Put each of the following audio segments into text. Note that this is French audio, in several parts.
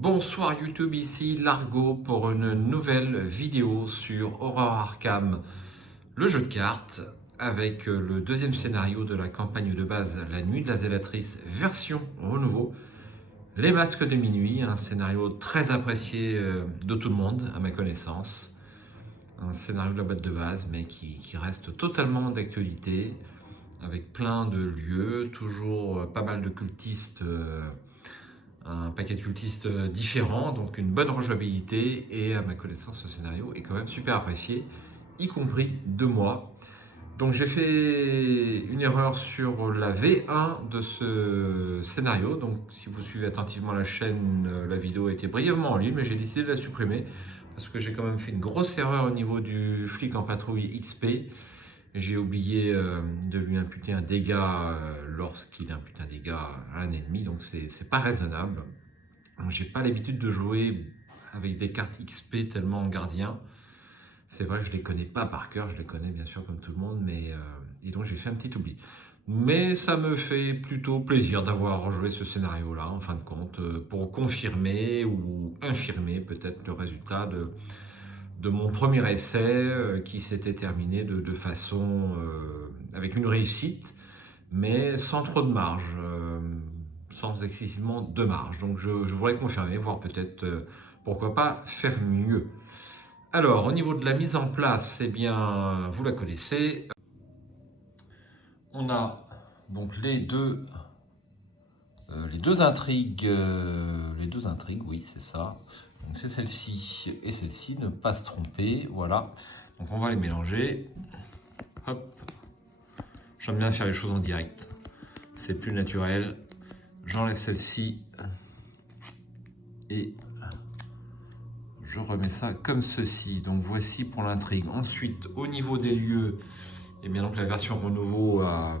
Bonsoir YouTube, ici Largo pour une nouvelle vidéo sur Horror Arkham, le jeu de cartes, avec le deuxième scénario de la campagne de base La Nuit de la Zélatrice, version renouveau, Les Masques de Minuit, un scénario très apprécié de tout le monde à ma connaissance. Un scénario de la boîte de base, mais qui reste totalement d'actualité, avec plein de lieux, toujours pas mal de cultistes, un paquet de cultistes différents, donc une bonne rejouabilité, et à ma connaissance, ce scénario est quand même super apprécié, y compris de moi. Donc j'ai fait une erreur sur la V1 de ce scénario, donc si vous suivez attentivement la chaîne, la vidéo était brièvement en ligne, mais j'ai décidé de la supprimer, parce que j'ai quand même fait une grosse erreur au niveau du flic en patrouille XP. J'ai oublié de lui imputer un dégât lorsqu'il impute un dégât à un ennemi, donc c'est pas raisonnable. J'ai pas l'habitude de jouer avec des cartes XP tellement gardien. C'est vrai que je les connais pas par cœur, je les connais bien sûr comme tout le monde, mais et donc j'ai fait un petit oubli. Mais ça me fait plutôt plaisir d'avoir rejoué ce scénario-là, en fin de compte, pour confirmer ou infirmer peut-être le résultat de mon premier essai qui s'était terminé de façon avec une réussite, mais sans trop de marge, sans excessivement de marge. Donc je voudrais confirmer, voir peut-être pourquoi pas faire mieux. Alors au niveau de la mise en place, eh bien vous la connaissez. On a donc les deux intrigues, oui c'est ça. Donc c'est celle-ci et celle-ci, ne pas se tromper, voilà. Donc on va les mélanger. Hop. J'aime bien faire les choses en direct. C'est plus naturel. J'enlève celle-ci et je remets ça comme ceci. Donc voici pour l'intrigue. Ensuite, au niveau des lieux, eh bien donc la version renouveau a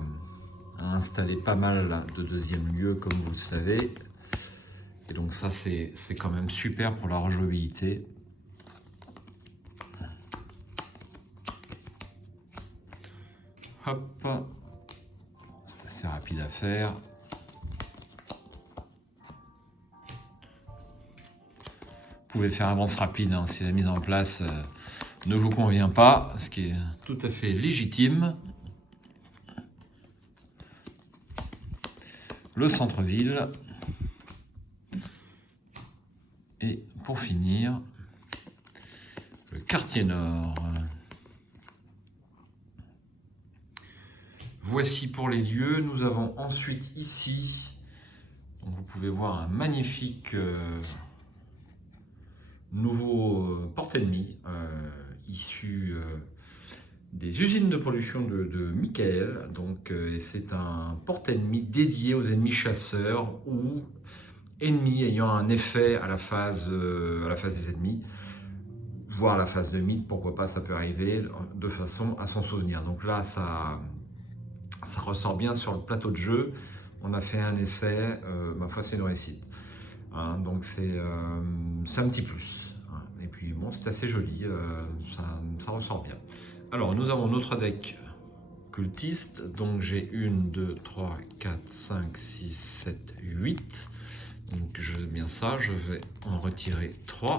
installé pas mal de deuxième lieux, comme vous le savez. Et donc ça, c'est quand même super pour la rejouabilité. Hop, c'est assez rapide à faire. Vous pouvez faire avance rapide hein, si la mise en place ne vous convient pas, ce qui est tout à fait légitime. Le centre-ville. Et pour finir, le quartier nord. Voici pour les lieux. Nous avons ensuite ici, donc vous pouvez voir un magnifique nouveau porte-ennemi issu des usines de production de Michael. Donc c'est un porte-ennemi dédié aux ennemis chasseurs ou ennemis ayant un effet à la phase des ennemis, voire la phase de mythe, pourquoi pas, ça peut arriver, de façon à s'en souvenir. Donc là, ça ressort bien sur le plateau de jeu. On a fait un essai, ma foi, c'est une réussite. Hein, donc c'est un petit plus. Hein. Et puis bon, c'est assez joli, ça ressort bien. Alors, nous avons notre deck cultiste. Donc j'ai 1, 2, 3, 4, 5, 6, 7, 8. Donc je veux bien ça, je vais en retirer 3.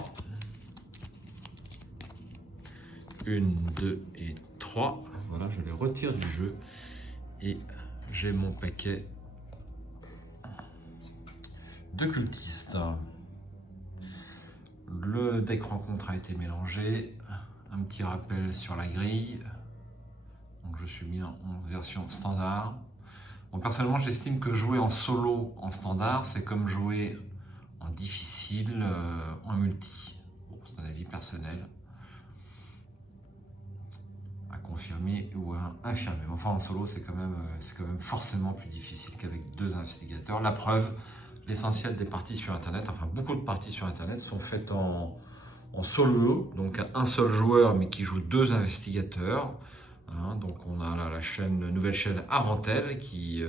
1, 2 et 3. Voilà, je les retire du jeu. Et j'ai mon paquet de cultistes. Le deck rencontre a été mélangé. Un petit rappel sur la grille. Donc je suis bien en version standard. Bon, personnellement, j'estime que jouer en solo en standard, c'est comme jouer en difficile en multi. Bon, c'est un avis personnel. À confirmer ou à infirmer. Enfin, en solo, c'est quand même forcément plus difficile qu'avec deux investigateurs. La preuve, l'essentiel des parties sur Internet, enfin beaucoup de parties sur Internet sont faites en solo, donc un seul joueur mais qui joue deux investigateurs. Hein, donc on a là la nouvelle chaîne Arantel qui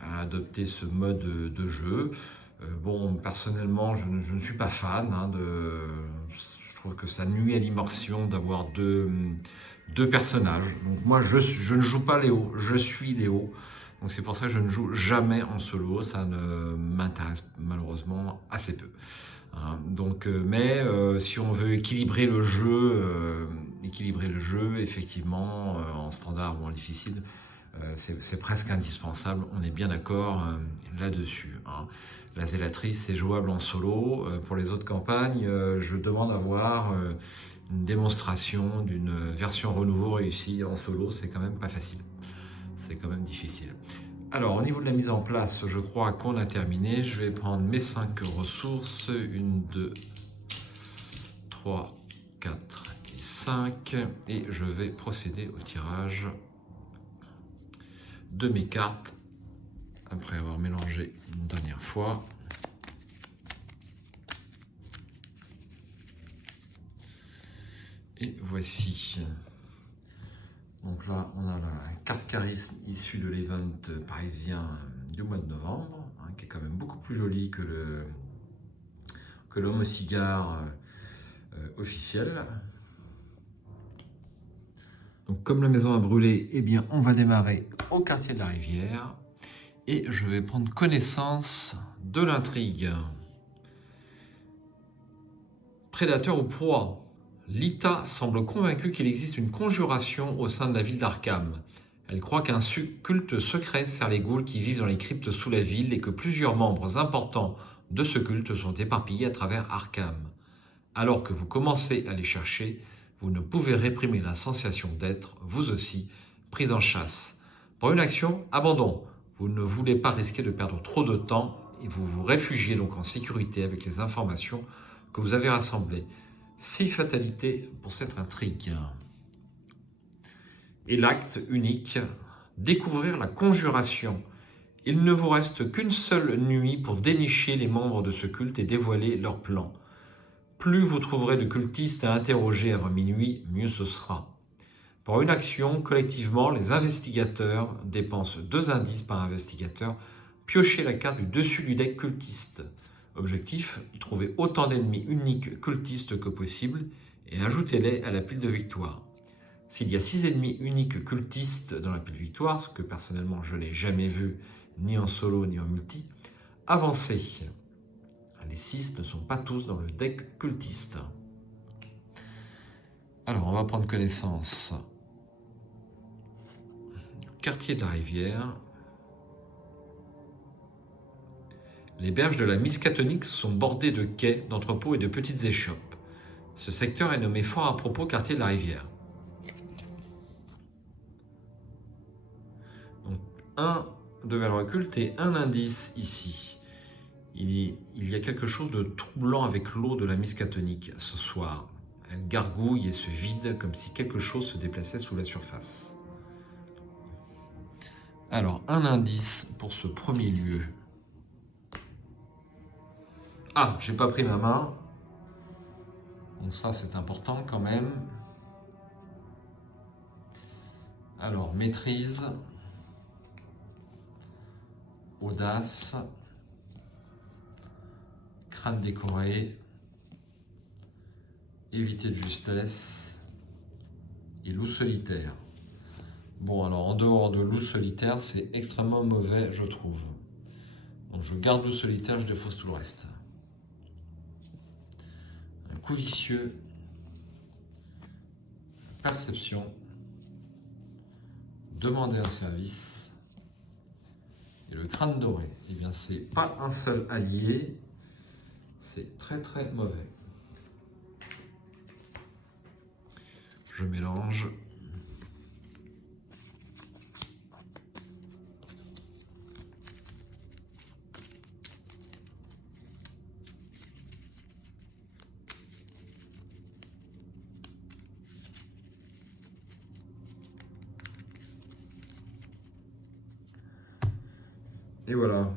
a adopté ce mode de jeu. Bon, personnellement, je ne suis pas fan. Hein, je trouve que ça nuit à l'immersion d'avoir deux personnages. Donc moi, je ne joue pas Léo, je suis Léo. Donc c'est pour ça que je ne joue jamais en solo, ça ne m'intéresse malheureusement assez peu. Hein. Donc, si on veut équilibrer le jeu effectivement, en standard ou en difficile, c'est presque indispensable, on est bien d'accord là-dessus. Hein. La zélatrice, c'est jouable en solo. Pour les autres campagnes, je demande à voir une démonstration d'une version renouveau réussie en solo, c'est quand même pas facile. C'est quand même difficile. Alors, au niveau de la mise en place, je crois qu'on a terminé. Je vais prendre mes 5 ressources. 1, 2, 3, 4 et 5. Et je vais procéder au tirage de mes cartes après avoir mélangé une dernière fois. Et voici. Donc là, on a la carte charisme issue de l'event parisien du mois de novembre, hein, qui est quand même beaucoup plus jolie que l'homme au cigare officiel. Donc comme la maison a brûlé, eh bien on va démarrer au quartier de la Rivière et je vais prendre connaissance de l'intrigue. Prédateur ou proie? Lita semble convaincue qu'il existe une conjuration au sein de la ville d'Arkham. Elle croit qu'un culte secret sert les ghouls qui vivent dans les cryptes sous la ville et que plusieurs membres importants de ce culte sont éparpillés à travers Arkham. Alors que vous commencez à les chercher, vous ne pouvez réprimer la sensation d'être, vous aussi, pris en chasse. Pour une action, abandon. Vous ne voulez pas risquer de perdre trop de temps et vous vous réfugiez donc en sécurité avec les informations que vous avez rassemblées. 6 fatalités pour cette intrigue. Et l'acte unique, découvrir la conjuration. Il ne vous reste qu'une seule nuit pour dénicher les membres de ce culte et dévoiler leur plan. Plus vous trouverez de cultistes à interroger avant minuit, mieux ce sera. Pour une action, collectivement, les investigateurs dépensent 2 indices par investigateur. Piochez la carte du dessus du deck cultiste. Objectif, trouver autant d'ennemis uniques cultistes que possible et ajoutez-les à la pile de victoire. S'il y a 6 ennemis uniques cultistes dans la pile de victoire, ce que personnellement je n'ai jamais vu ni en solo ni en multi, avancez. Les 6 ne sont pas tous dans le deck cultiste. Alors on va prendre connaissance. Quartier de la Rivière. Les berges de la Miskatonic sont bordées de quais, d'entrepôts et de petites échoppes. Ce secteur est nommé fort à propos quartier de la Rivière. Donc, 1 de valeur occulte et 1 indice ici. Il y a quelque chose de troublant avec l'eau de la Miskatonic ce soir. Elle gargouille et se vide comme si quelque chose se déplaçait sous la surface. Alors, 1 indice pour ce premier lieu. Ah, j'ai pas pris ma main. Donc ça, c'est important quand même. Alors, maîtrise, audace, crâne décoré, éviter de justesse et loup solitaire. Bon, alors en dehors de loup solitaire, c'est extrêmement mauvais, je trouve. Donc je garde loup solitaire, je défausse tout le reste. Un coup vicieux, perception, demander un service et le crâne doré. Eh bien, c'est pas un seul allié, c'est très très mauvais. Je mélange. Et voilà.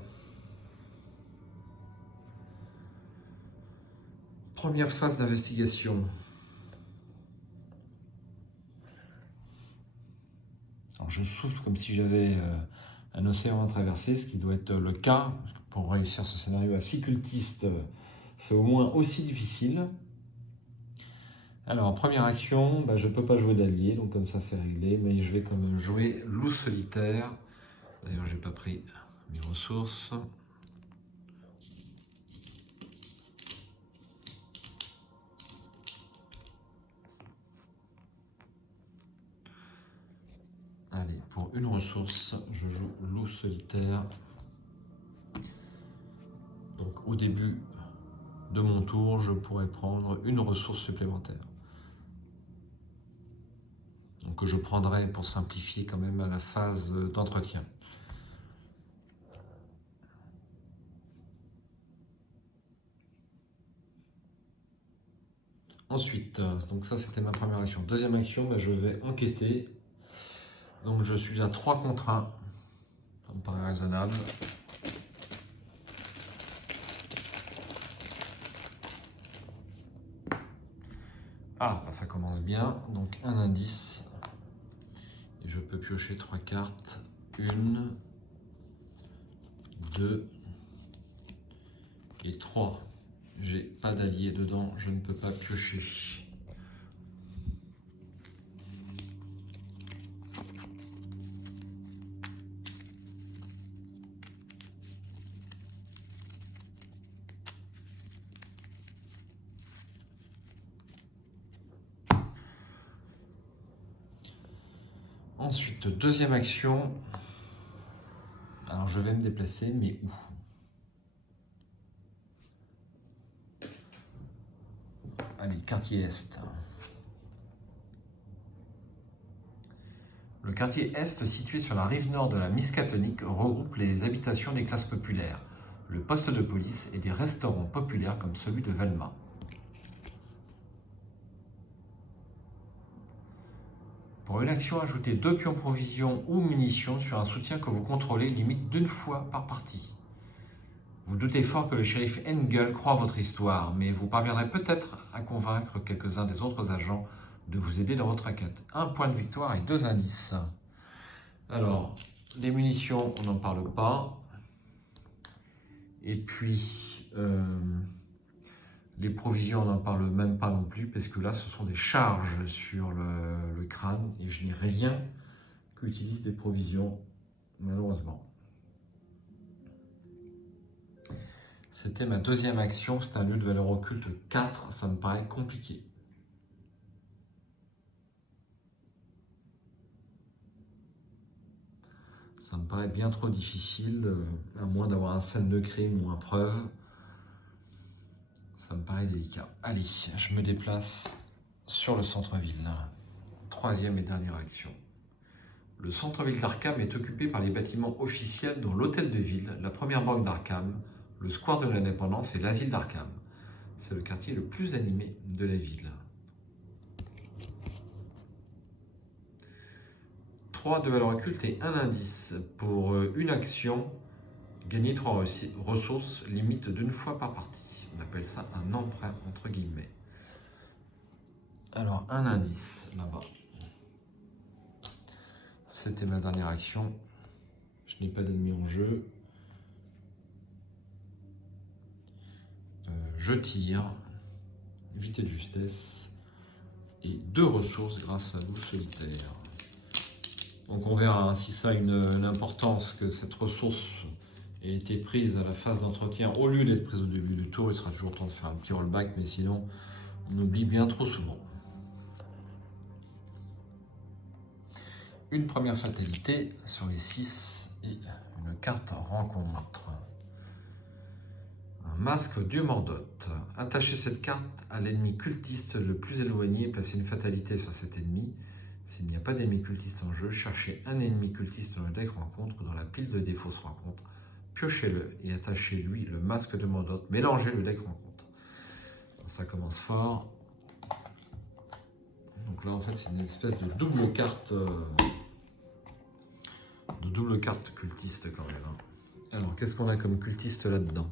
Première phase d'investigation. Alors je souffle comme si j'avais un océan à traverser, ce qui doit être le cas. Pour réussir ce scénario à 6 cultistes, c'est au moins aussi difficile. Alors, en première action, je ne peux pas jouer d'allié, donc comme ça c'est réglé, mais je vais quand même jouer loup solitaire D'ailleurs, j'ai pas pris mes ressources. Allez, pour une ressource, je joue loup solitaire. Donc au début de mon tour, je pourrais prendre une ressource supplémentaire. Donc que je prendrai pour simplifier quand même à la phase d'entretien. Ensuite, donc ça c'était ma première action. Deuxième action, je vais enquêter. Donc je suis à 3 contre 1. Ça me paraît raisonnable. Ah, ça commence bien. Donc un indice. Et je peux piocher 3 cartes. 1, 2 et 3. J'ai pas d'allié dedans, je ne peux pas piocher. Ensuite, deuxième action. Alors je vais me déplacer, mais où? Allez, quartier Est. Le quartier Est, situé sur la rive nord de la Miskatonic, regroupe les habitations des classes populaires, le poste de police et des restaurants populaires comme celui de Velma. Pour une action, ajoutez 2 pions provisions ou munitions sur un soutien que vous contrôlez, limite d'une fois par partie. Vous doutez fort que le shérif Engel croit votre histoire, mais vous parviendrez peut-être à convaincre quelques-uns des autres agents de vous aider dans votre enquête. 1 point de victoire et 2 indices. Alors, les munitions, on n'en parle pas. Et puis, les provisions, on n'en parle même pas non plus, parce que là, ce sont des charges sur le crâne, et je n'ai rien qui utilise des provisions, malheureusement. C'était ma deuxième action, c'est un lieu de valeur occulte 4, ça me paraît compliqué. Ça me paraît bien trop difficile, à moins d'avoir un scène de crime ou un preuve. Ça me paraît délicat. Allez, je me déplace sur le centre-ville. Troisième et dernière action. Le centre-ville d'Arkham est occupé par les bâtiments officiels dont l'hôtel de ville, la première banque d'Arkham, le square de l'Indépendance et l'asile d'Arkham. C'est le quartier le plus animé de la ville. 3 de valeur occulte et 1 indice. Pour une action, gagner 3 ressources, limite d'une fois par partie. On appelle ça un emprunt entre guillemets. Alors, un indice là-bas. C'était ma dernière action. Je n'ai pas d'ennemis en jeu. Je tire. Éviter de justesse. Et 2 ressources grâce à loup solitaire. Donc on verra si ça a une importance que cette ressource ait été prise à la phase d'entretien au lieu d'être prise au début du tour. Il sera toujours temps de faire un petit rollback, mais sinon on oublie bien trop souvent. Une première fatalité sur les 6 et une carte rencontre. Un masque Dieu Mordotte. Attachez cette carte à l'ennemi cultiste le plus éloigné et placez une fatalité sur cet ennemi. S'il n'y a pas d'ennemi cultiste en jeu, cherchez un ennemi cultiste dans le deck rencontre ou dans la pile de défauts rencontre. Piochez-le et attachez-lui le masque de Mordotte. Mélangez le deck rencontre. Ça commence fort. Donc là, en fait, c'est une espèce de double carte cultiste quand même. Alors, qu'est-ce qu'on a comme cultiste là-dedans?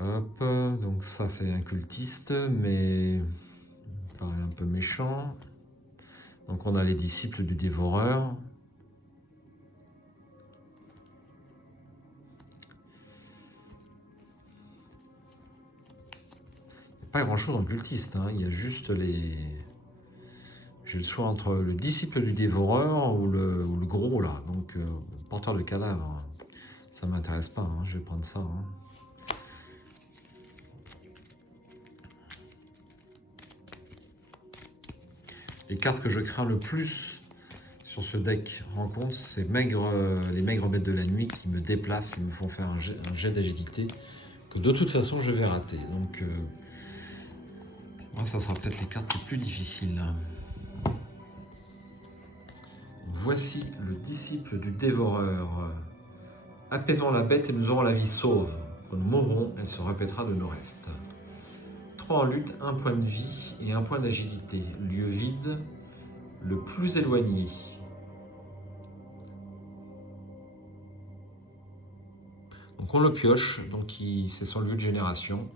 Hop, donc ça c'est un cultiste, mais il paraît un peu méchant. Donc on a les disciples du dévoreur. Il n'y a pas grand-chose en cultiste, hein. Il y a juste les... J'ai le choix entre le disciple du dévoreur ou le gros là. Donc Porteur de cadavre, ça m'intéresse pas, hein, je vais prendre ça. Hein. Les cartes que je crains le plus sur ce deck rencontre, c'est les maigres bêtes de la nuit qui me déplacent et me font faire un jet d'agilité que de toute façon je vais rater. Donc, moi, ça sera peut-être les cartes les plus difficiles. Voici le disciple du dévoreur. Apaisons la bête et nous aurons la vie sauve. Quand nous mourrons, elle se répétera de nos restes. 3 en lutte, 1 point de vie et 1 point d'agilité. Lieu vide, le plus éloigné. Donc on le pioche, donc c'est son lieu de génération.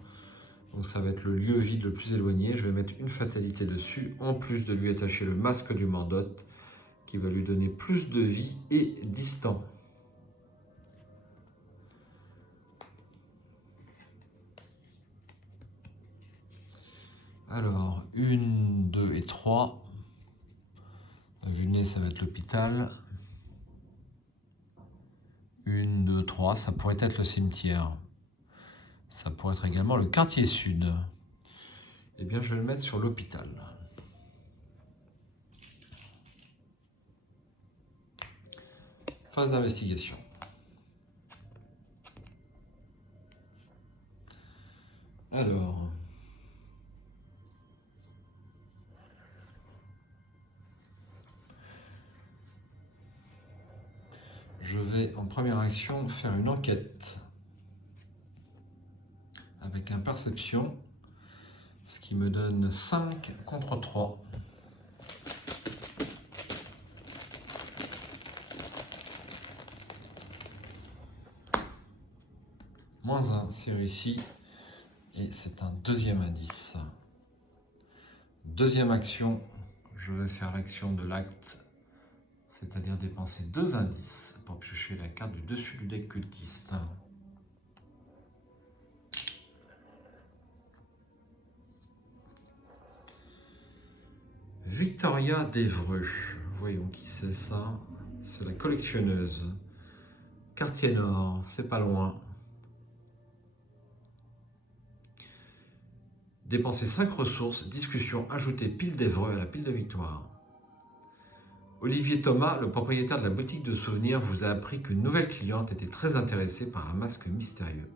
Donc ça va être le lieu vide le plus éloigné. Je vais mettre une fatalité dessus, en plus de lui attacher le masque du Mordoth, qui va lui donner plus de vie et distant. Alors, 1, 2 et 3. Vu le nez, ça va être l'hôpital. 1, 2, 3, ça pourrait être le cimetière. Ça pourrait être également le quartier sud. Eh bien, je vais le mettre sur l'hôpital. Phase d'investigation. Alors, je vais en première action faire une enquête avec un perception, ce qui me donne 5 contre 3. Moins 1, c'est réussi. Et c'est un deuxième indice. Deuxième action, je vais faire l'action de l'acte, c'est-à-dire dépenser 2 indices pour piocher la carte du dessus du deck cultiste. Victoria d'Evreux. Voyons qui c'est ça. C'est la collectionneuse. Quartier Nord, c'est pas loin. Dépenser 5 ressources, discussion, ajouter pile d'Evreux à la pile de victoire. Olivier Thomas, le propriétaire de la boutique de souvenirs, vous a appris qu'une nouvelle cliente était très intéressée par un masque mystérieux.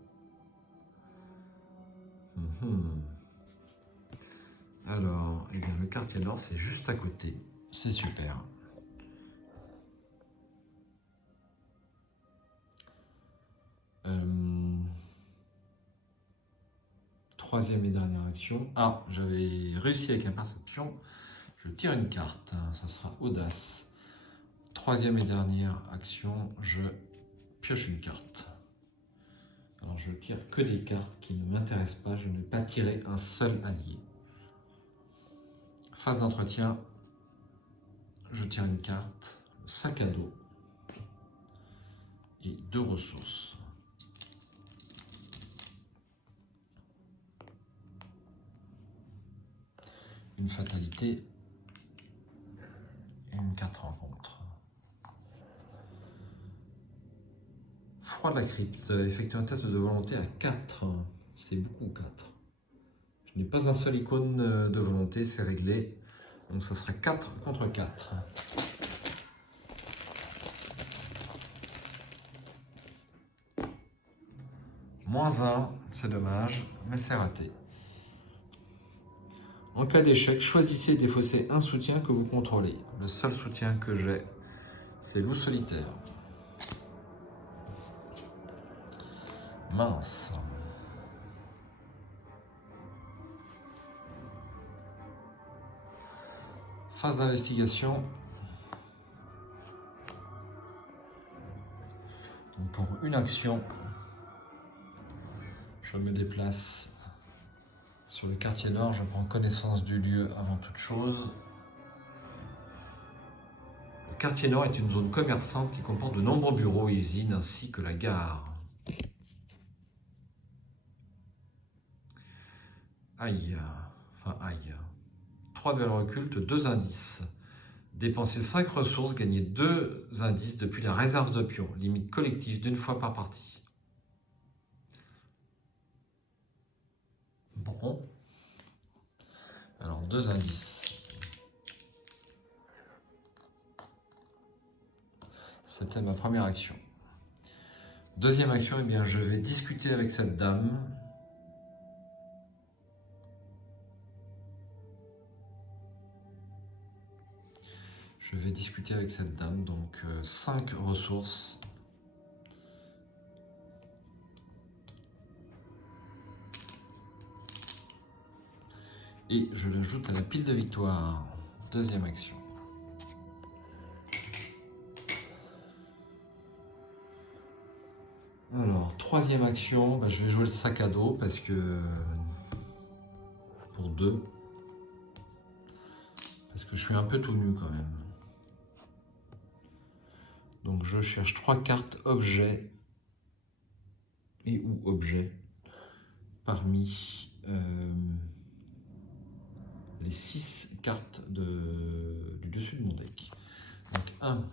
Alors, eh bien, le quartier Nord, c'est juste à côté. C'est super. Troisième et dernière action. Ah, j'avais réussi avec un perception. Je tire une carte. Ça sera audace. Troisième et dernière action. Je pioche une carte. Alors, je tire que des cartes qui ne m'intéressent pas. Je n'ai pas tiré un seul allié. Phase d'entretien. Je tire une carte. Sac à dos. Et 2 ressources. Une fatalité et une carte rencontre. Froid de la crypte. Effectuer un test de volonté à 4. C'est beaucoup 4. Je n'ai pas un seul icône de volonté, c'est réglé. Donc ça sera 4 contre 4. Moins 1, c'est dommage, mais c'est raté. En cas d'échec, choisissez et défaussez un soutien que vous contrôlez. Le seul soutien que j'ai, c'est loup solitaire. Mince. Phase d'investigation. Pour une action, je me déplace sur le quartier nord, je prends connaissance du lieu avant toute chose. Le quartier nord est une zone commerçante qui comporte de nombreux bureaux et usines ainsi que la gare. Aïe, enfin aïe. 3 de valeur occulte, 2 indices. Dépenser 5 ressources, gagner 2 indices depuis la réserve de pions. Limite collective d'une fois par partie. Bon. Alors, 2 indices. C'était ma première action. Deuxième action, eh bien, je vais discuter avec cette dame. Je vais discuter avec cette dame, donc 5 ressources. Et je l'ajoute à la pile de victoire. Deuxième action. Alors, troisième action, je vais jouer le sac à dos parce que pour 2. Parce que je suis un peu tout nu quand même. Donc je cherche 3 cartes objets et ou objets parmi les 6 cartes du dessus de mon deck. Donc 1,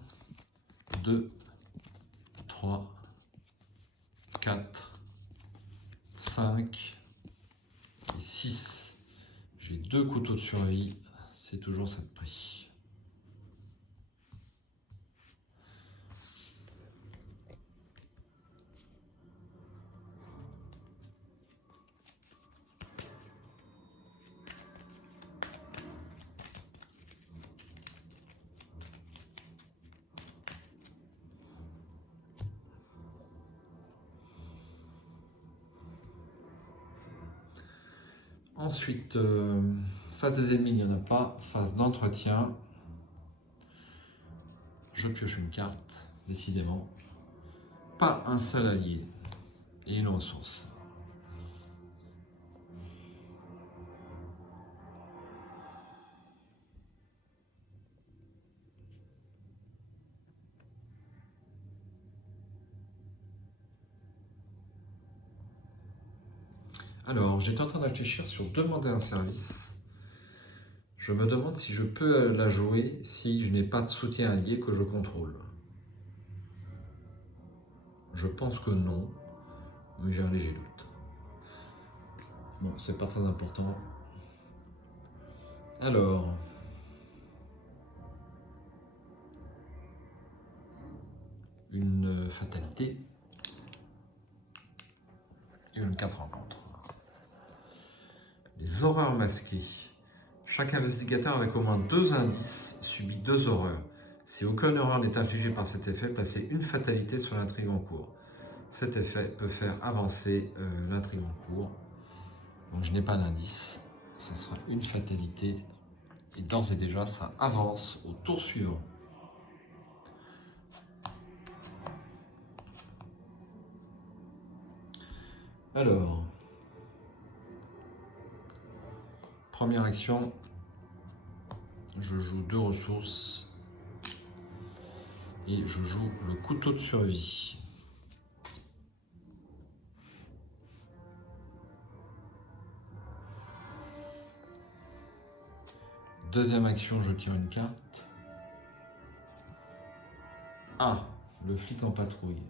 2, 3, 4, 5 et 6. J'ai 2 couteaux de survie, c'est toujours ça de prix. Ensuite, phase des ennemis, il n'y en a pas. Phase d'entretien. Je pioche une carte, décidément. Pas un seul allié. Et une ressource. Alors, j'étais en train de réfléchir sur demander un service. Je me demande si je peux la jouer si je n'ai pas de soutien allié que je contrôle. Je pense que non, mais j'ai un léger doute. Bon, c'est pas très important. Alors, une fatalité et une 4 rencontres. Les horreurs masquées. Chaque investigateur avec au moins 2 indices subit 2 horreurs. Si aucune horreur n'est infligée par cet effet, placez une fatalité sur l'intrigue en cours. Cet effet peut faire avancer l'intrigue en cours. Donc je n'ai pas d'indice. Ça sera une fatalité. Et d'ores et déjà, ça avance au tour suivant. Alors, première action, je joue 2 ressources et je joue le couteau de survie. Deuxième action, je tire une carte. Ah, le flic en patrouille.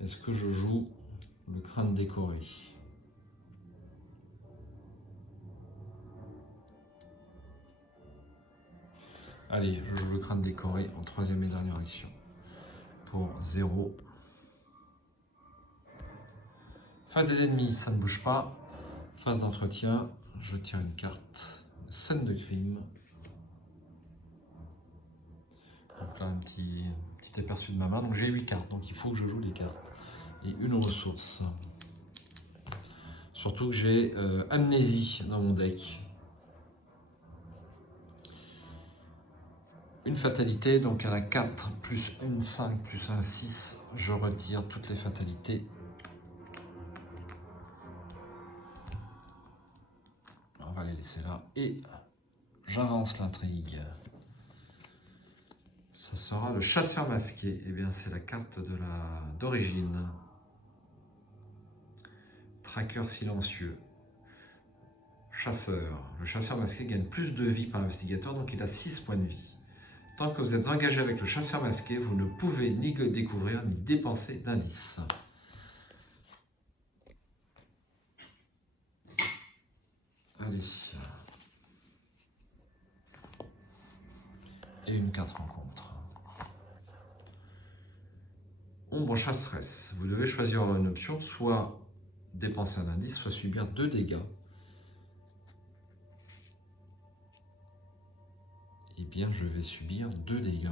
Est-ce que je joue le crâne décoré? Allez, je joue le crâne décoré en troisième et dernière action. Pour 0. Phase des ennemis, ça ne bouge pas. Phase d'entretien, je tire une carte. Scène de crime. Donc là, un petit aperçu de ma main. Donc j'ai 8 cartes, donc il faut que je joue les cartes. Et une ressource. Surtout que j'ai amnésie dans mon deck. Une fatalité, donc à la 4 plus une 5 plus un 6, je retire toutes les fatalités. On va les laisser là. Et j'avance l'intrigue. Ça sera le chasseur masqué. Eh bien, c'est la carte d'origine. Traqueur silencieux. chasseur. Le chasseur masqué gagne plus de vie par investigateur, donc il a 6 points de vie. Tant que vous êtes engagé avec le chasseur masqué, vous ne pouvez ni découvrir ni dépenser d'indices. Allez. Et une carte rencontre. Ombre chasseresse. Vous devez choisir une option, soit dépenser un indice, soit subir 2 dégâts. Eh bien, je vais subir 2 dégâts.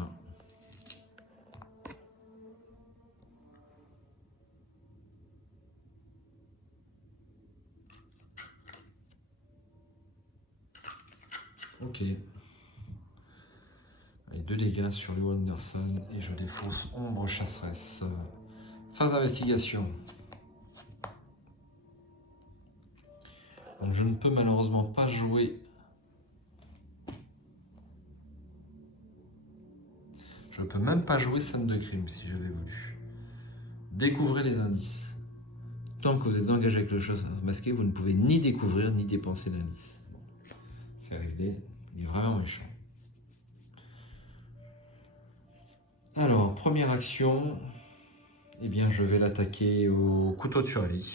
Ok. Allez, 2 dégâts sur Lou Anderson et je défausse Ombre chasseresse. Phase d'investigation. Donc je ne peux malheureusement pas jouer. Je ne peux même pas jouer scène de crime si j'avais voulu. Découvrez les indices. Tant que vous êtes engagé avec le chasseur masqué, vous ne pouvez ni découvrir ni dépenser d'indices. C'est réglé. Il est vraiment méchant. Alors, première action. Eh bien, je vais l'attaquer au couteau de survie.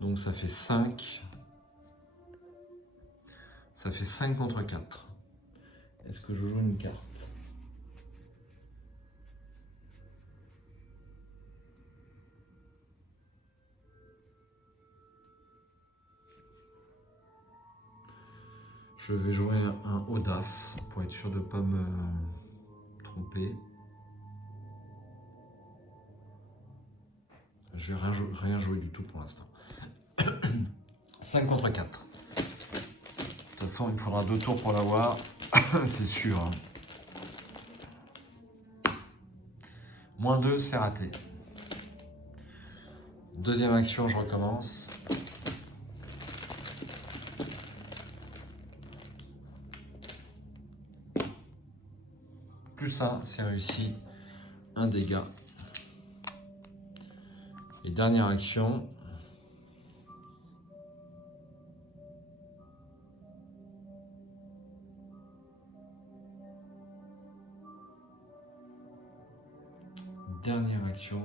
Donc ça fait 5. Ça fait 5 contre 4. Est-ce que je joue une carte? Je vais jouer un audace pour être sûr de ne pas me tromper. Je vais rien jouer du tout pour l'instant. 5 contre 4. De toute façon, il me faudra 2 tours pour l'avoir, c'est sûr. -2, c'est raté. Deuxième action, je recommence. +1, c'est réussi. 1 dégât. Et dernière action. Dernière action.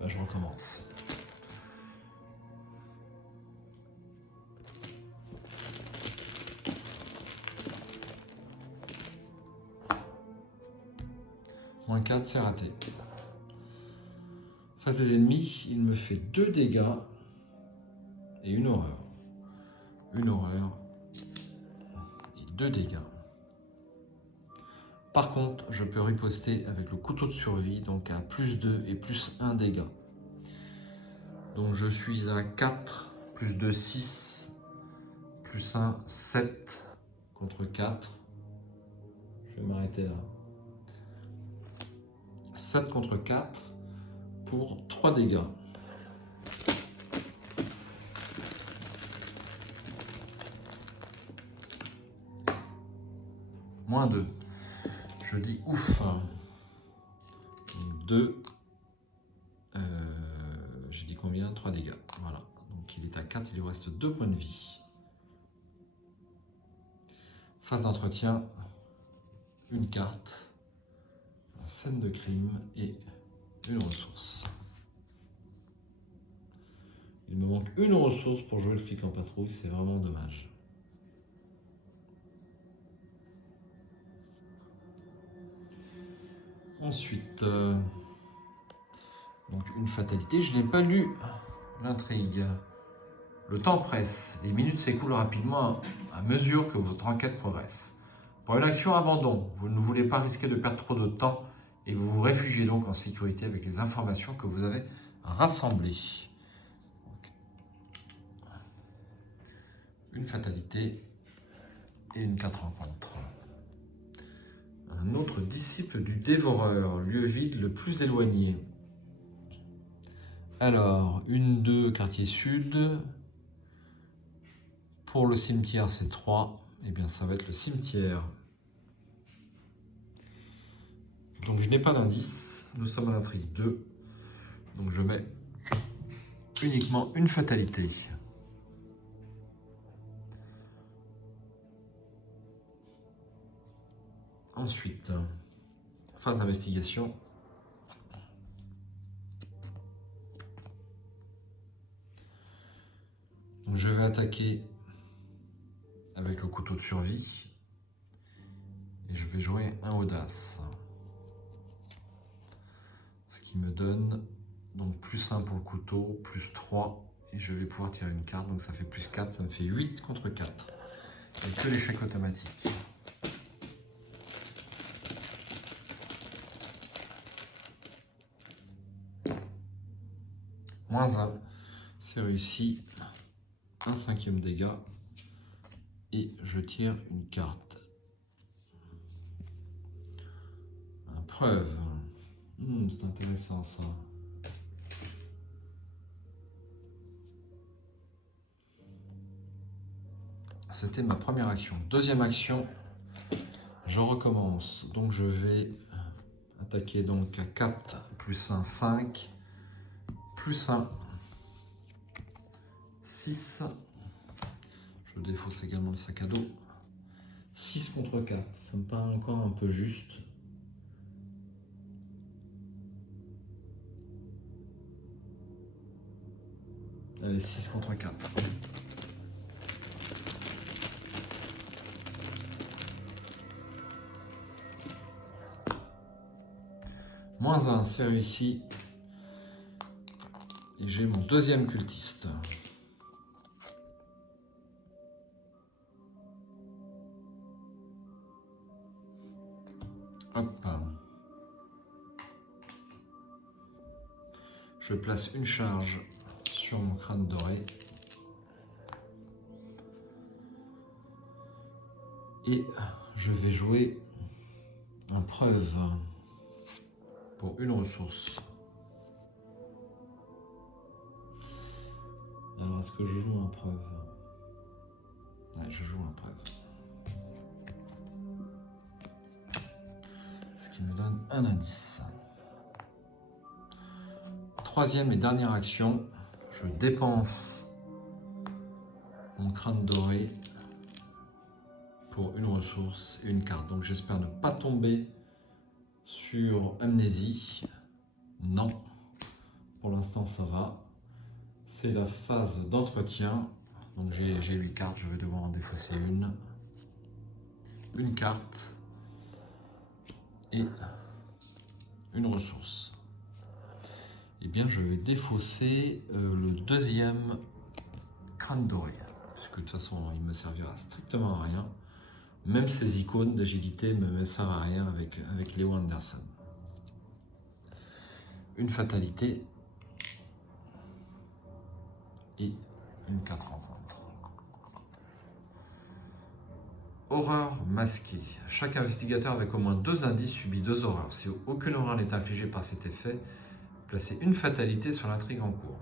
Ben, je recommence. -4, c'est raté. Face des ennemis, il me fait 2 dégâts et une horreur. Une horreur et 2 dégâts. Par contre, je peux riposter avec le couteau de survie, donc à +2 et +1 dégâts. Donc je suis à 4, +2, 6, +1, 7 contre 4. Je vais m'arrêter là. 7 contre 4 pour 3 dégâts. -2. Je dis ouf. 2. J'ai dit combien? 3 dégâts. Voilà. Donc il est à 4, il lui reste 2 points de vie. Phase d'entretien. Une carte. Scène de crime et une ressource. Il me manque une ressource pour jouer le flic en patrouille, c'est vraiment dommage. Ensuite, donc une fatalité, je n'ai pas lu l'intrigue. Le temps presse, les minutes s'écoulent rapidement à mesure que votre enquête progresse. Pour une action abandon, vous ne voulez pas risquer de perdre trop de temps et vous vous réfugiez donc en sécurité avec les informations que vous avez rassemblées. Une fatalité et une 4 rencontres. Un autre disciple du dévoreur, lieu vide le plus éloigné. Alors, 1, 2, quartier sud. Pour le cimetière, c'est 3. Eh bien, ça va être le cimetière. Donc, je n'ai pas d'indice. Nous sommes à l'intrigue 2. Donc je mets uniquement une fatalité. Ensuite, phase d'investigation. Je vais attaquer avec le couteau de survie et je vais jouer un audace. Ce qui me donne donc plus 1 pour le couteau, plus 3 et je vais pouvoir tirer une carte, donc ça fait plus 4, ça me fait 8 contre 4. Et que l'échec automatique. Moins 1, c'est réussi, un 5e dégât et je tire une carte. Un preuve. C'est intéressant ça. C'était ma première action. Deuxième action, je recommence. Donc je vais attaquer donc à 4 plus 1, 5, plus 1, 6. Je défausse également le sac à dos. 6 contre 4, ça me paraît encore un peu juste. Allez, 6 contre 4. Moins 1, c'est réussi. Et j'ai mon deuxième cultiste. Hop. Je place une charge sur mon crâne doré. Et je vais jouer un preuve pour une ressource. Alors, est-ce que je joue un preuve? Ouais, je joue un preuve. Ce qui me donne un indice. Troisième et dernière action, je dépense mon crâne doré pour une ressource et une carte. Donc j'espère ne pas tomber sur amnésie. Non, pour l'instant ça va. C'est la phase d'entretien. Donc j'ai 8 cartes, je vais devoir en défausser une carte et une ressource. Eh bien, je vais défausser le deuxième crâne doré, puisque de toute façon, il me servira strictement à rien. Même ces icônes d'agilité ne me servent à rien avec Léo Anderson. Une fatalité et une 4 rencontres. Horreur masquée. Chaque investigateur avec au moins 2 indices subit 2 horreurs. Si aucune horreur n'est infligée par cet effet, placez une fatalité sur l'intrigue en cours.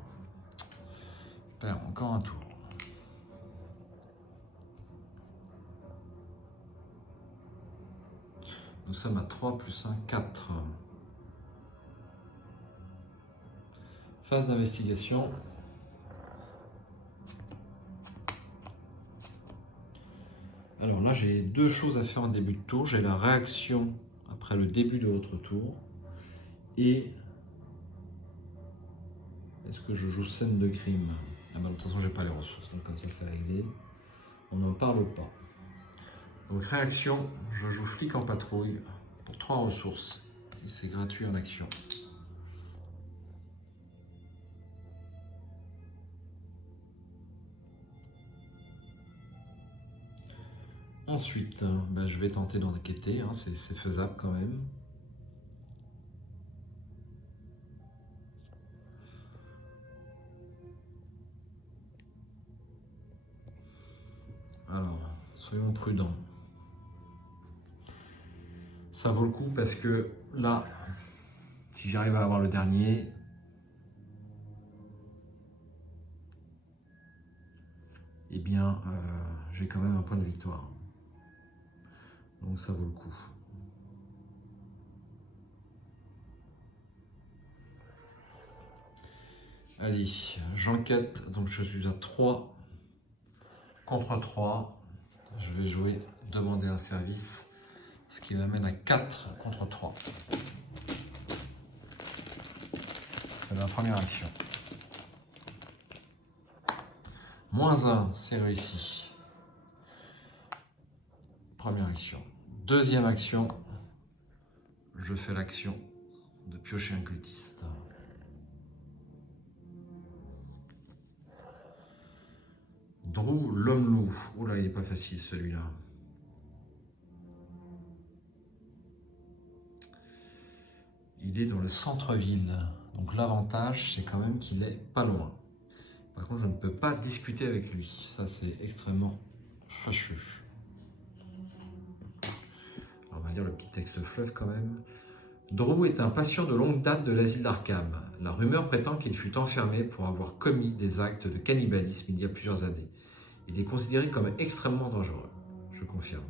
Je perds encore un tour. Nous sommes à 3 plus 1, 4. Phase d'investigation. Alors là, j'ai 2 choses à faire en début de tour. J'ai la réaction après le début de votre tour. Et est-ce que je joue scène de crime? Ah ben, de toute façon, j'ai pas les ressources. Donc comme ça, c'est réglé. On n'en parle pas. Donc réaction, je joue flic en patrouille pour 3 ressources. Et c'est gratuit en action. Ensuite, ben, je vais tenter d'enquêter, hein, c'est faisable quand même. Alors, soyons prudents. Ça vaut le coup parce que là, si j'arrive à avoir le dernier, eh bien, j'ai quand même un point de victoire. Donc ça vaut le coup. Allez, j'enquête, donc je suis à 3 contre 3. Je vais jouer, demander un service, ce qui m'amène à 4 contre 3. C'est ma première action. -1, c'est réussi. Première action. Deuxième action, je fais l'action de piocher un cultiste. Drou, l'homme loup. Oula, il n'est pas facile celui-là. Il est dans le centre-ville. Donc l'avantage, c'est quand même qu'il est pas loin. Par contre, je ne peux pas discuter avec lui. Ça, c'est extrêmement fâcheux. Alors, on va lire le petit texte fleuve quand même. Drou est un patient de longue date de l'asile d'Arkham. La rumeur prétend qu'il fut enfermé pour avoir commis des actes de cannibalisme il y a plusieurs années. Il est considéré comme extrêmement dangereux. Je confirme.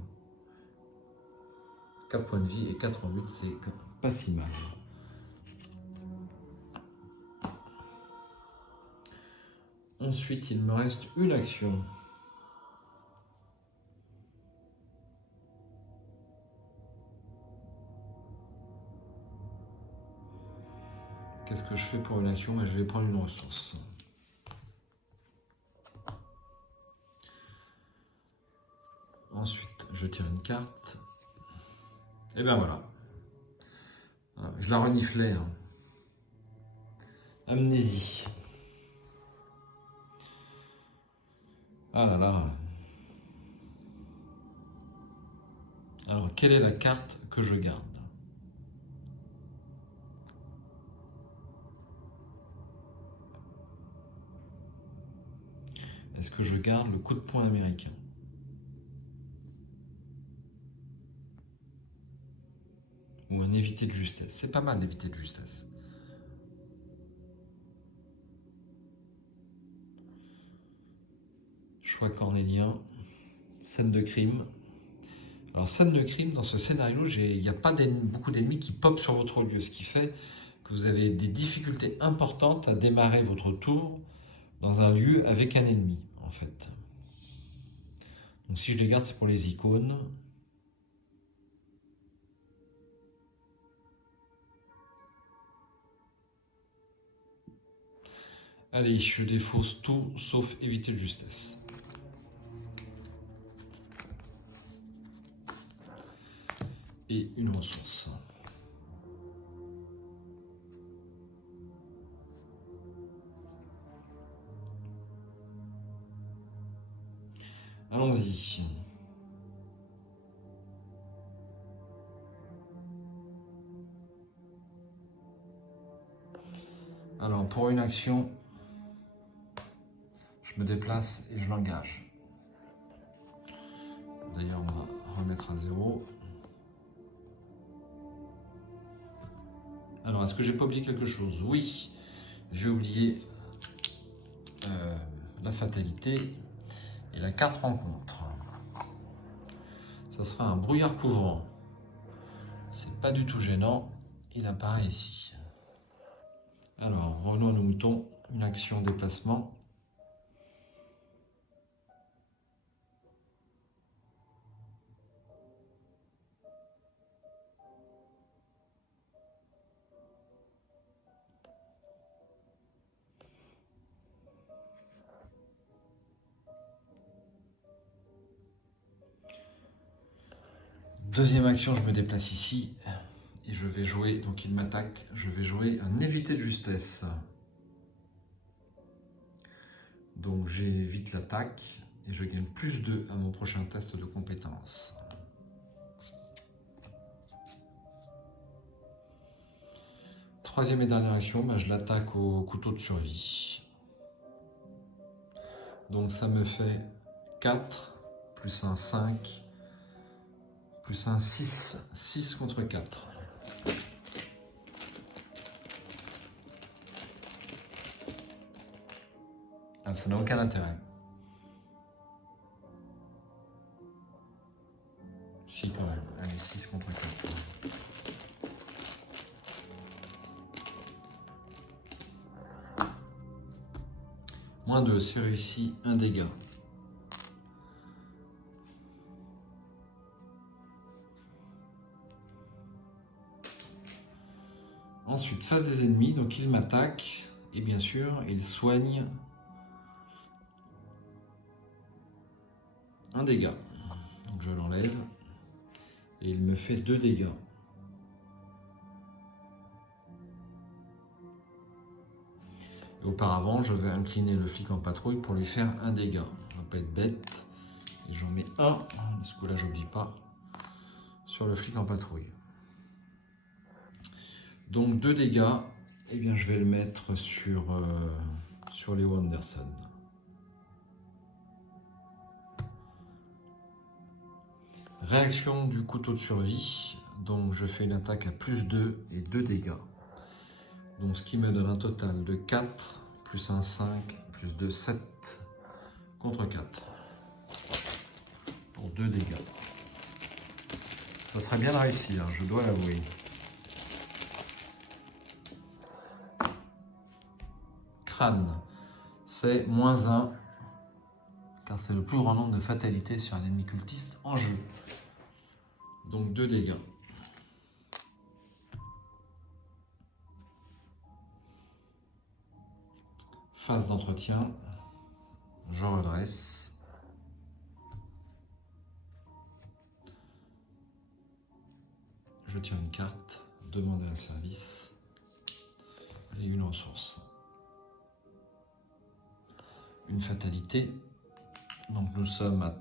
4 points de vie et 4 en but, c'est pas si mal. Ensuite, il me reste une action. Qu'est-ce que je fais pour une action? Je vais prendre une ressource. Ensuite, je tire une carte. Et bien voilà. Je la reniflais. Hein. Amnésie. Ah là là. Alors, quelle est la carte que je garde? Est-ce que je garde le coup de poing américain? Ou un évité de justesse? C'est pas mal l'évité de justesse. Choix cornélien. Scène de crime. Alors, scène de crime, dans ce scénario, il n'y a pas beaucoup d'ennemis qui popent sur votre lieu, ce qui fait que vous avez des difficultés importantes à démarrer votre tour dans un lieu avec un ennemi, en fait. Donc si je les garde, c'est pour les icônes. Allez, je défausse tout, sauf éviter de justesse. Et une ressource. Allons-y. Alors, pour une action, je me déplace et je l'engage. D'ailleurs, on va remettre à 0. Alors, est-ce que j'ai pas oublié quelque chose? Oui, j'ai oublié la fatalité et la carte rencontre. Ça sera un brouillard couvrant. C'est pas du tout gênant. Il apparaît ici. Alors, revenons à nos moutons. Une action déplacement. Deuxième action, je me déplace ici et je vais jouer, donc il m'attaque, je vais jouer un évité de justesse. Donc j'évite l'attaque et je gagne +2 à mon prochain test de compétence. Troisième et dernière action, je l'attaque au couteau de survie. Donc ça me fait 4, plus un 5, plus un 6, 6 contre 4. Ah, ça n'a aucun intérêt. Si, quand même. Allez, 6 contre 4. -2, c'est réussi, un dégât. Ensuite, face des ennemis, donc il m'attaque, et bien sûr, il soigne un dégât. Donc je l'enlève, et il me fait 2 dégâts. Et auparavant, je vais incliner le flic en patrouille pour lui faire un dégât. On va pas être bête. Et j'en mets un, ce coup-là, j'oublie pas, sur le flic en patrouille. Donc 2 dégâts, eh bien, je vais le mettre sur Léo Anderson. Réaction du couteau de survie, donc je fais une attaque à +2 et 2 dégâts. Donc ce qui me donne un total de 4, plus 1, 5, plus 2, 7, contre 4. Pour 2 dégâts. Ça serait bien réussi, hein, je dois l'avouer. Crâne, c'est -1, car c'est le plus grand nombre de fatalités sur un ennemi cultiste en jeu. Donc 2 dégâts. Phase d'entretien, je redresse. Je tire une carte, demander un service et une ressource. Une fatalité. Donc nous sommes à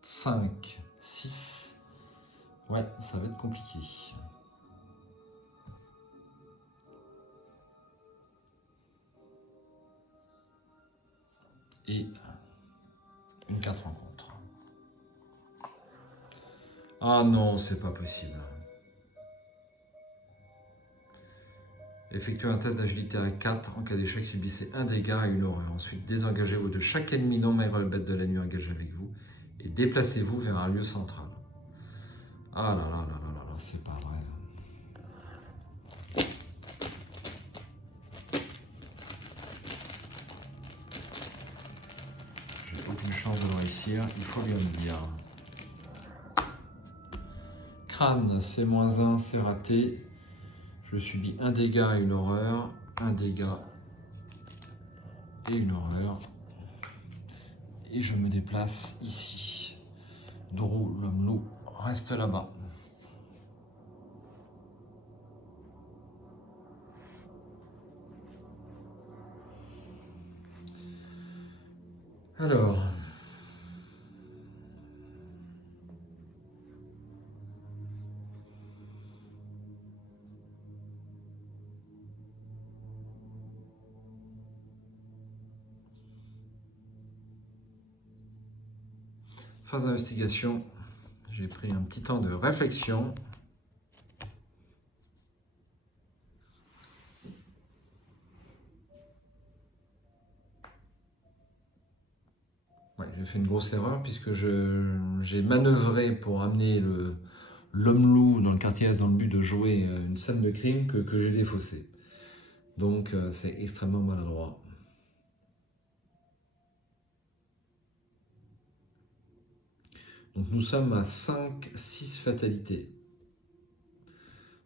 5, 6. Ouais, ça va être compliqué. Et une carte rencontre. Ah non, c'est pas possible. Effectuez un test d'agilité à 4. En cas d'échec, subissez un dégât et une horreur. Ensuite, désengagez-vous de chaque ennemi non maître bête de la nuit engagé avec vous et déplacez-vous vers un lieu central. Ah là là là là là là, c'est pas vrai. J'ai aucune chance de le réussir, il faut bien le dire. Crâne, c'est -1, c'est raté. Je subis un dégât et une horreur, un dégât et une horreur. Et je me déplace ici. Drou, l'homme loup, reste là-bas. Alors, phase d'investigation, j'ai pris un petit temps de réflexion. Ouais, j'ai fait une grosse erreur puisque j'ai manœuvré pour amener l'homme loup dans le quartier Est dans le but de jouer une scène de crime que j'ai défaussée. Donc c'est extrêmement maladroit. Donc nous sommes à 5, 6 fatalités.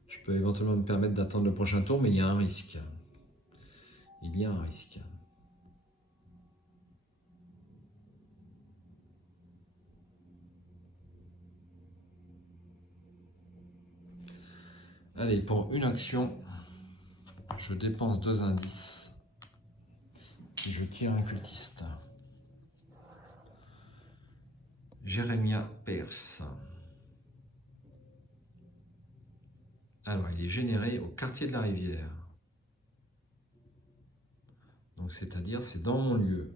Je peux éventuellement me permettre d'attendre le prochain tour, mais il y a un risque. Il y a un risque. Allez, pour une action, je dépense 2 indices et je tire un cultiste. Jérémia Pierce. Alors, il est généré au quartier de la Rivière. Donc, c'est-à-dire, c'est dans mon lieu.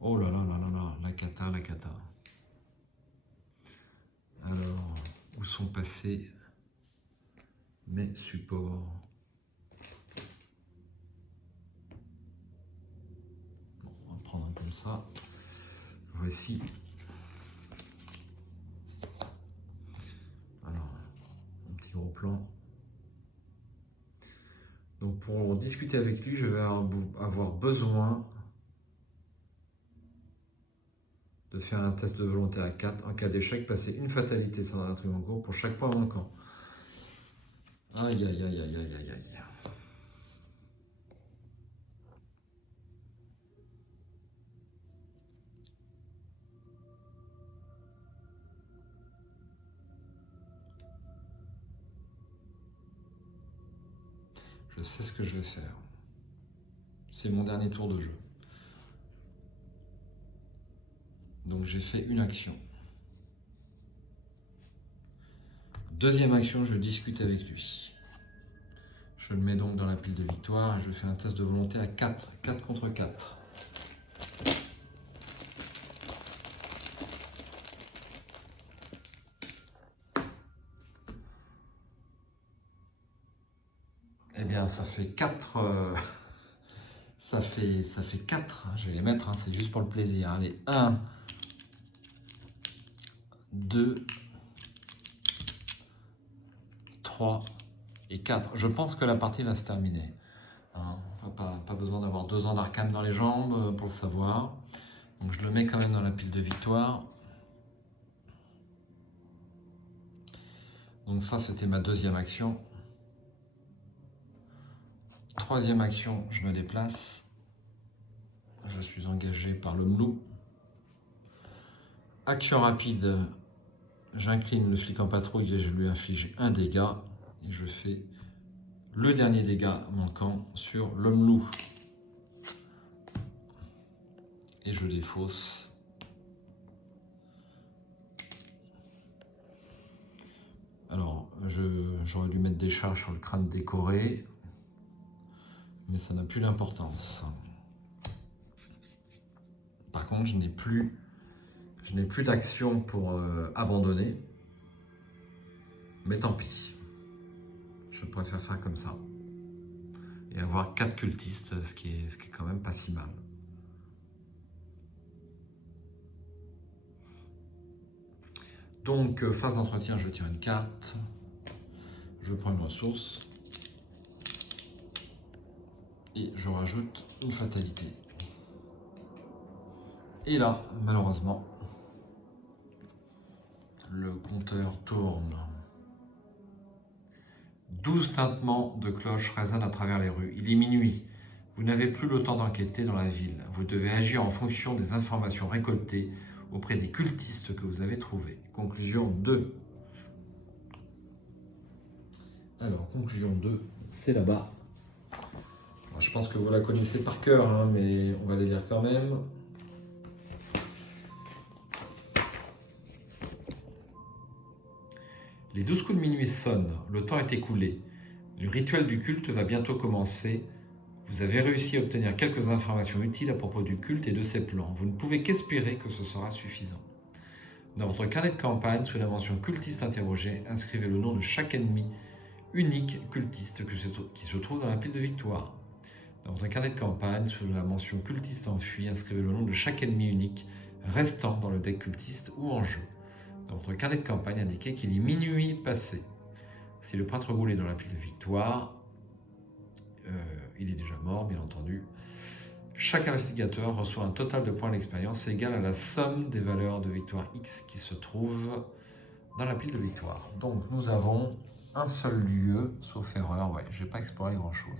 Oh là là là là là, la cata, la cata. Alors, où sont passés mes supports? Bon, on va prendre un comme ça. Voici. Alors, un petit gros plan. Donc pour discuter avec lui, je vais avoir besoin de faire un test de volonté à 4. En cas d'échec, passez une fatalité sans intrigue en cours pour chaque point manquant. Aïe, aïe, aïe, aïe, aïe, aïe, aïe. Je sais ce que je vais faire. C'est mon dernier tour de jeu. Donc j'ai fait une action. Deuxième action, je discute avec lui. Je le mets donc dans la pile de victoire et je fais un test de volonté à 4. 4 contre 4. Eh bien, ça fait 4. Ça fait 4. Je vais les mettre, hein, c'est juste pour le plaisir. Allez, 1, 2, 3 et 4. Je pense que la partie va se terminer. Hein, pas besoin d'avoir 2 ans d'arcane dans les jambes pour le savoir. Donc je le mets quand même dans la pile de victoire. Donc ça, c'était ma deuxième action. Troisième action, je me déplace. Je suis engagé par le Mlou. Action rapide, j'incline le flic en patrouille et je lui inflige un dégât. Et je fais le dernier dégât manquant sur le Mlou. Et je défausse. Alors, j'aurais dû mettre des charges sur le crâne décoré, mais ça n'a plus d'importance. Par contre, je n'ai plus d'action pour abandonner, mais tant pis. Je préfère faire comme ça et avoir 4 cultistes, ce qui est quand même pas si mal. Donc, phase d'entretien, je tire une carte, je prends une ressource et je rajoute une fatalité. Et là, malheureusement, le compteur tourne. 12 tintements de cloches résonnent à travers les rues. Il est minuit. Vous n'avez plus le temps d'enquêter dans la ville. Vous devez agir en fonction des informations récoltées auprès des cultistes que vous avez trouvés. Conclusion 2. Alors, conclusion 2, c'est là-bas. Je pense que vous la connaissez par cœur, hein, mais on va les lire quand même. Les 12 coups de minuit sonnent, le temps est écoulé. Le rituel du culte va bientôt commencer. Vous avez réussi à obtenir quelques informations utiles à propos du culte et de ses plans. Vous ne pouvez qu'espérer que ce sera suffisant. Dans votre carnet de campagne, sous la mention cultiste interrogé, inscrivez le nom de chaque ennemi unique cultiste qui se trouve dans la pile de victoire. Dans votre carnet de campagne, sous la mention cultiste enfui, inscrivez le nom de chaque ennemi unique restant dans le deck cultiste ou en jeu. Dans votre carnet de campagne, indiquez qu'il est minuit passé. Si le prêtre roule est dans la pile de victoire, il est déjà mort, bien entendu. Chaque investigateur reçoit un total de points d'expérience égal à la somme des valeurs de victoire X qui se trouvent dans la pile de victoire. Donc nous avons un seul lieu, sauf erreur, ouais, je n'ai pas exploré grand chose.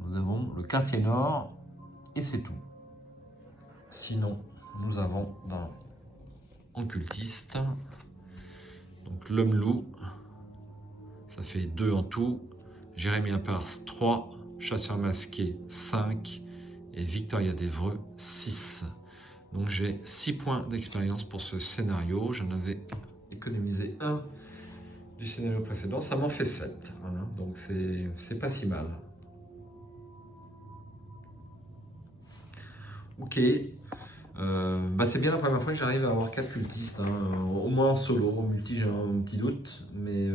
Nous avons le quartier nord et c'est tout. Sinon, nous avons en cultiste, donc l'homme loup, ça fait 2 en tout, Jérémie Apars 3, Chasseur masqué 5 et Victoria d'Evreux 6. Donc j'ai 6 points d'expérience pour ce scénario. J'en avais économisé 1 du scénario précédent, ça m'en fait 7. Voilà. Donc c'est pas si mal. Ok. C'est bien la première fois que j'arrive à avoir 4 cultistes, hein. Au moins en solo, en multi j'ai un petit doute, mais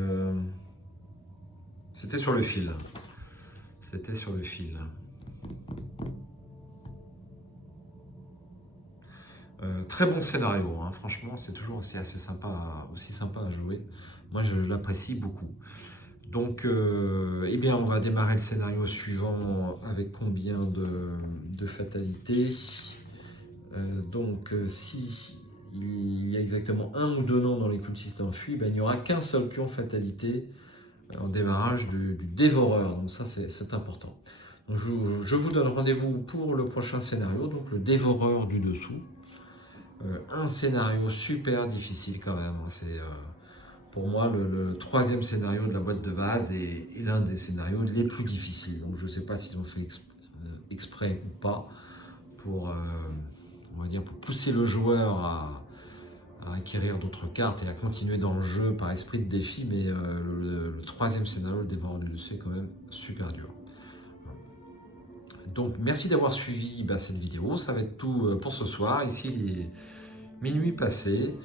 c'était sur le fil. C'était sur le fil. Très bon scénario, hein. Franchement c'est toujours aussi sympa à jouer. Moi je l'apprécie beaucoup. Donc eh bien on va démarrer le scénario suivant avec combien de fatalités Si il y a exactement 1 ou 2 noms dans les cultistes enfuis, ben, il n'y aura qu'un seul pion fatalité en démarrage du dévoreur. Donc ça, c'est important. Donc je vous donne rendez-vous pour le prochain scénario, donc le dévoreur du dessous. Un scénario super difficile quand même. C'est pour moi le troisième scénario de la boîte de base et l'un des scénarios les plus difficiles. Donc je ne sais pas s'ils ont fait exprès ou pas pour, on va dire, pour pousser le joueur à acquérir d'autres cartes et à continuer dans le jeu par esprit de défi, mais le troisième scénario, le dévoreur du dessus, est quand même super dur. Donc merci d'avoir suivi cette vidéo, ça va être tout pour ce soir. Ici il est minuit passé.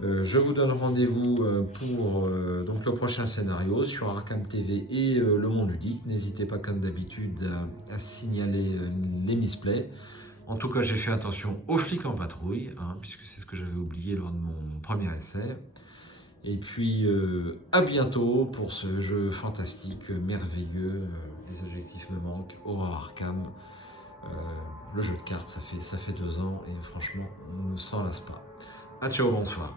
Je vous donne rendez-vous pour donc le prochain scénario sur Arkham TV et le monde ludique. N'hésitez pas comme d'habitude à signaler les misplays. En tout cas, j'ai fait attention aux flics en patrouille, puisque c'est ce que j'avais oublié lors de mon premier essai. Et puis, à bientôt pour ce jeu fantastique, merveilleux. Les adjectifs me manquent. Horror Arkham. Le jeu de cartes, ça fait 2 ans et franchement, on ne s'en lasse pas. A ciao, bonsoir.